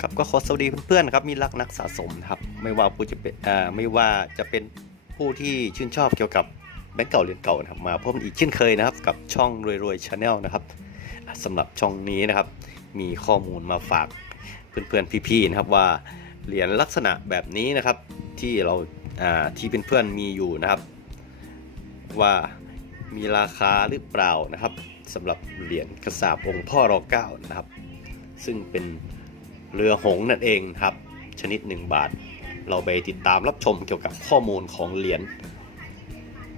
ครับก็ขอสวัสดีเพื่อนๆนครับมีรักนักสะสมครับไม่ว่าผู้จะเป็นอ่าไม่ว่าจะเป็นผู้ที่ชื่นชอบเกี่ยวกับแบงก์เก่าเหรียญเก่านะครับมาพบกันอีกเช่นเคยนะครับ กับช่องรวยรวยชาแนลนะครับสำหรับช่องนี้นะครับ มีข้อมูลมาฝากเพื่อนๆพี่ๆนะครับว่าเหรียญลักษณะแบบนี้นะครับที่เราอ่าที่เพื่อนๆมีอยู่นะครับ ว่ามีราคาหรือเปล่านะครับสำหรับเหรียญกระสาบองค์พ่อรอเก้านะครับ ซึ่งเป็น เรือหงนั่นเองครับ ชนิด 1 บาท เราไปติดตามรับชมเกี่ยวกับข้อมูลของเหรียญ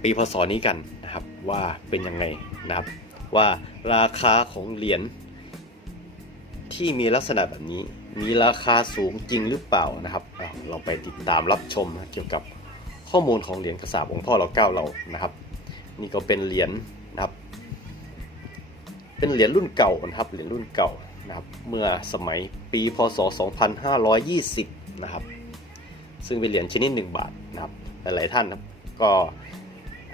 ปีพศนี้กันนะครับว่าเป็นยังไงนะครับ ว่าราคาของเหรียญที่มีลักษณะแบบนี้มีราคาสูงจริงหรือเปล่านะครับ เราไปติดตามรับชมนะเกี่ยวกับข้อมูลของเหรียญกระสาบองค์พ่อเราเก้าเรานะครับ นี่ก็เป็นเหรียญนะครับ เป็นเหรียญรุ่นเก่านะครับเหรียญรุ่นเก่า นะครับเมื่อสมัยปีพศ 2520 นะครับ ซึ่งเป็นเหรียญชนิด 1 บาทนะครับหลายๆท่านครับก็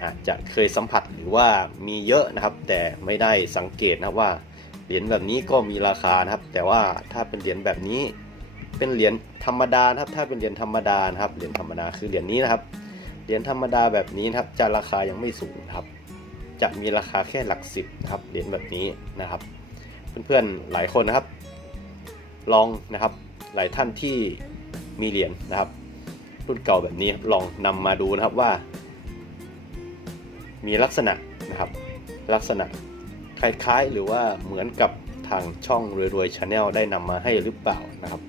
อาจจะเคยสัมผัสหรือว่ามีเยอะนะครับ แต่ไม่ได้สังเกตนะว่าเหรียญแบบนี้ก็มีราคานะครับ แต่ว่าถ้าเป็นเหรียญแบบนี้เป็นเหรียญธรรมดานะครับ ถ้าเป็นเหรียญธรรมดานะครับเหรียญธรรมดาคือเหรียญนี้นะครับเหรียญธรรมดาแบบนี้นะครับจะราคายังไม่สูงนะครับ จะมีราคาแค่หลักสิบนะครับเหรียญแบบนี้นะครับ เพื่อนๆหลายคนนะครับ ลองนะครับหลายท่านที่มีเหรียญนะครับ รุ่นเก่าแบบนี้ลองนำมาดูนะครับว่า มีลักษณะนะครับ ลักษณะคล้ายๆ หรือว่าเหมือนกับทางช่องรวยๆชาแนลได้นำมาให้หรือเปล่านะครับ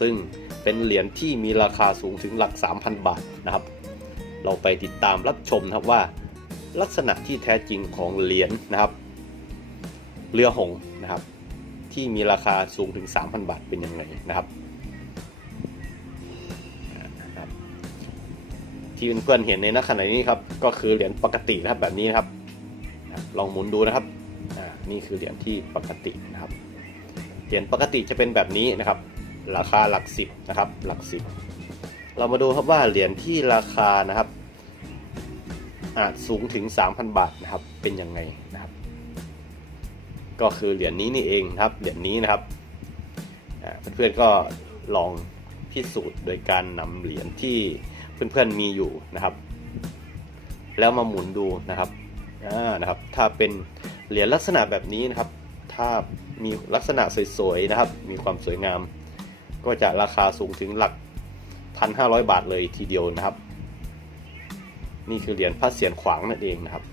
ซึ่งเป็นเหรียญที่มีราคาสูงถึงหลัก 3,000 บาทนะครับ เราไปติดตามรับชมนะครับว่า ลักษณะที่แท้จริงของเหรียญนะครับ เรือหงส์นะครับ ที่มีราคาสูงถึง 3,000 บาทเป็นยังไงนะครับที่เพื่อนๆเห็นในนักขณะนี้ครับก็คือเหรียญปกตินะครับแบบนี้นะครับ ลองหมุนดูนะครับนี่คือเหรียญที่ปกตินะครับเหรียญปกติจะเป็นแบบนี้นะครับ ราคาหลักสิบนะครับ หลักสิบเรามาดูครับว่าเหรียญที่ราคานะครับ อาจสูงถึง 3,000 บาทนะครับเป็นยังไงนะครับ ก็คือเหรียญนี้นี่เองครับเหรียญนี้นะครับเพื่อนๆก็ลองพิสูจน์โดยการนำเหรียญที่เพื่อนๆมีอยู่นะครับ แล้วมาหมุนดูนะครับอ่านะครับ ถ้าเป็นเหรียญลักษณะแบบนี้นะครับ ถ้ามีลักษณะสวยๆนะครับ มีความสวยงาม ก็จะราคาสูงถึงหลัก1,500บาทเลยทีเดียวนะครับ นี่คือเหรียญพระเศียรขวางนั่นเองนะครับ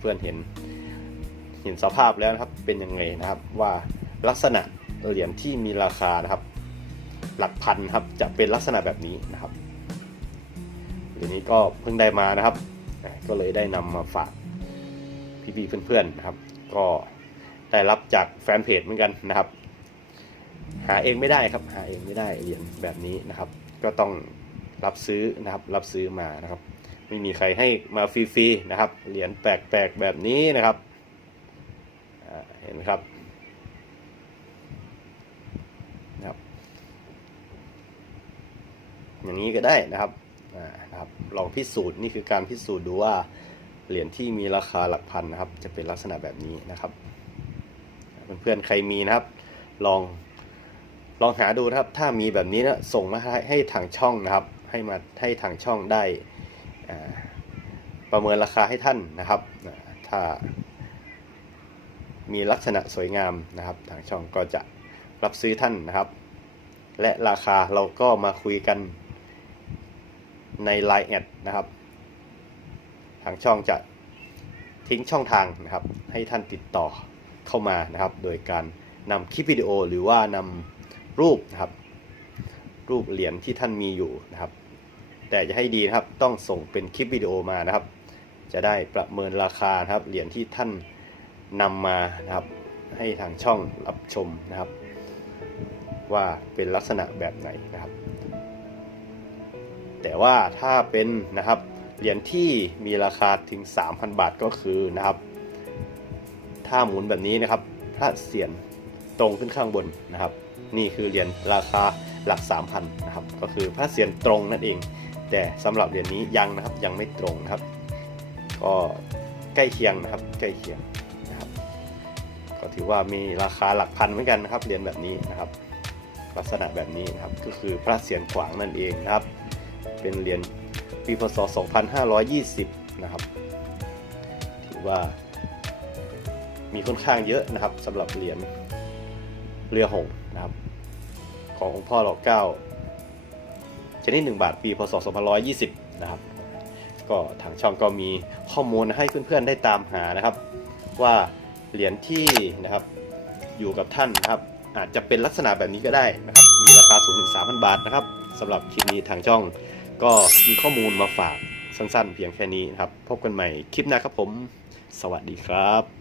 เพื่อนๆเห็น เห็นสภาพแล้วนะครับเป็นยังไงนะครับว่าลักษณะเหรียญที่มีราคานะครับ หลักพันครับจะเป็นลักษณะแบบนี้นะครับเหรียญนี้ก็เพิ่งได้มานะครับ ก็เลยได้นำมาฝากพี่ๆเพื่อนๆนะครับ ก็ได้รับจากแฟนเพจเหมือนกันนะครับ หาเองไม่ได้ครับหาเองไม่ได้เหรียญแบบนี้นะครับ ก็ต้องรับซื้อนะครับรับซื้อมานะครับ ไม่มีใครให้มาฟรีๆนะครับเหรียญแปลกๆแบบนี้นะครับ ห็นไหมครับนะครับ อย่างนี้ก็ได้นะครับนะครับ ลองพิสูจน์นี่คือการพิสูจน์ดูว่าเหรียญที่มีราคาหลักพันนะครับ จะเป็นลักษณะแบบนี้นะครับเพื่อนๆใครมีนะครับ ลองลองหาดูนะครับ ถ้ามีแบบนี้นะส่งมาให้ให้ทางช่องนะครับ ให้มาให้ทางช่องได้ประเมินราคาให้ท่านนะครับ ถ้า มีลักษณะสวยงามนะครับ ทางช่องก็จะรับซื้อท่านนะครับ และราคาเราก็มาคุยกันใน Line แอดนะครับ ทางช่องจะทิ้งช่องทางนะครับ ให้ท่านติดต่อเข้ามานะครับ โดยการนำคลิปวิดีโอหรือว่านำรูปนะครับ รูปเหรียญที่ท่านมีอยู่นะครับ แต่จะให้ดีนะครับต้องส่งเป็นคลิปวิดีโอมานะครับ จะได้ประเมินราคานะครับเหรียญที่ท่าน นำมานะครับให้ทางช่องรับชมนะครับ ว่าเป็นลักษณะแบบไหนนะครับ แต่ว่าถ้าเป็นนะครับเหรียญที่มีราคาถึง 3,000 บาทก็คือนะครับ ถ้าหมุนแบบนี้นะครับพระเศียรตรงขึ้นข้างบนนะครับ นี่คือเหรียญราคาหลัก 3,000นะครับก็คือพระเศียรตรงนั่นเอง แต่สำหรับเหรียญนี้ยังนะครับยังไม่ตรงนะครับ ก็ใกล้เคียงนะครับใกล้เคียง ก็ถือว่ามีราคาหลักพันเหมือนกันนะครับเหรียญแบบนี้นะครับ ลักษณะแบบนี้นะครับก็คือพระเสียรขวางนั่นเองนะครับ เป็นเหรียญปีพศ 2520 นะครับ ถือว่ามีค่อนข้างเยอะนะครับสำหรับเหรียญเรือหงส์นะครับ ขององค์พ่อหลอกเก้าชนิด1บาทปีพศ 2520 นะครับ ก็ทางช่องก็มีข้อมูลให้เพื่อนๆได้ตามหานะครับ ว่า เหรียญที่นะครับอยู่กับท่านนะครับอาจจะเป็นลักษณะแบบนี้ก็ได้นะครับ มีราคาสูงถึง 3,000 บาทนะครับสำหรับคลิปนี้ทางช่อง ก็มีข้อมูลมาฝากสั้นๆ เพียงแค่นี้นะครับ พบกันใหม่คลิปหน้าครับผม สวัสดีครับ